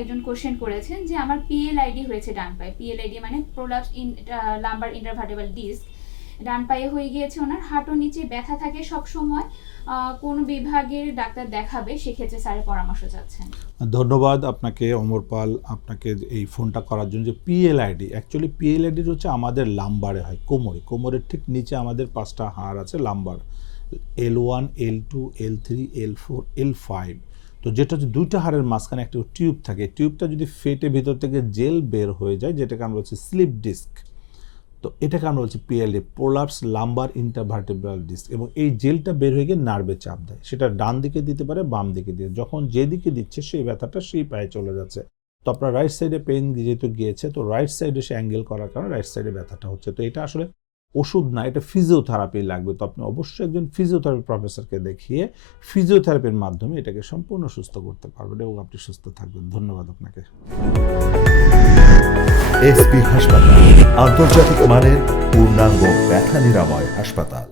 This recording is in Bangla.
একজন কোশ্চেন করেছেন যে আমার পিএলআইডি হয়েছে ডান পায়ে, পিএলআইডি মানে প্রোলাপস ইন লাম্বার ইন্টারভার্টেবরাল ডিস্ক, ডান পায়ে হয়ে গিয়েছে, ওনার হাঁটুর নিচে ব্যথা থাকে সব সময়, কোন বিভাগের ডাক্তার দেখাবে, সেক্ষেত্রে স্যারের পরামর্শ চাচ্ছেন। ধন্যবাদ আপনাকে অমর পাল, আপনাকে এই ফোনটা করার জন্য। যে পিএলআইডি, অ্যাকচুয়ালি পিএলআইডি হচ্ছে আমাদের লাম্বারে হয়, কোমরের ঠিক নিচে আমাদের 5টা হাড় আছে lumber, L1 L2 L3 L4 L5। তো যেটা হচ্ছে 2টা হাড়ের মাঝখানে একটা টিউব থাকে, টিউবটা যদি ফেটে ভিতর থেকে জেল বের হয়ে যায়, যেটাকে আমরা বলছি স্লিপ ডিস্ক, তো এটাকে আমরা বলছি PLD, prolapse lumbar intervertebral disc. এবং এই জেলটা বের হয়ে গিয়ে নার্ভে চাপ দেয়, সেটা ডান দিকে দিতে পারে, বাম দিকে দিয়ে, যখন যেদিকে দিচ্ছে সেই ব্যথাটা সেই পায়ে চলে যাচ্ছে। তো আপনার রাইট সাইডে পেইন যেহেতু গিয়েছে, তো রাইট সাইডে সে অ্যাঙ্গেল করার কারণে রাইট সাইডে ব্যথাটা হচ্ছে। তো এটা আসলে ওষুধ না, এটা ফিজিওথেরাপি লাগবে। তো আপনি অবশ্যই একজন ফিজিওথেরাপি প্রফেসরকে দেখিয়ে ফিজিওথেরাপির মাধ্যমে এটাকে সম্পূর্ণ সুস্থ করতে পারবেন এবং আপনি সুস্থ থাকবেন। ধন্যবাদ আপনাকে। এসপি হাসপাতাল, আন্তর্জাতিক মানের পূর্ণাঙ্গ ব্যথা নিরাময় হাসপাতাল।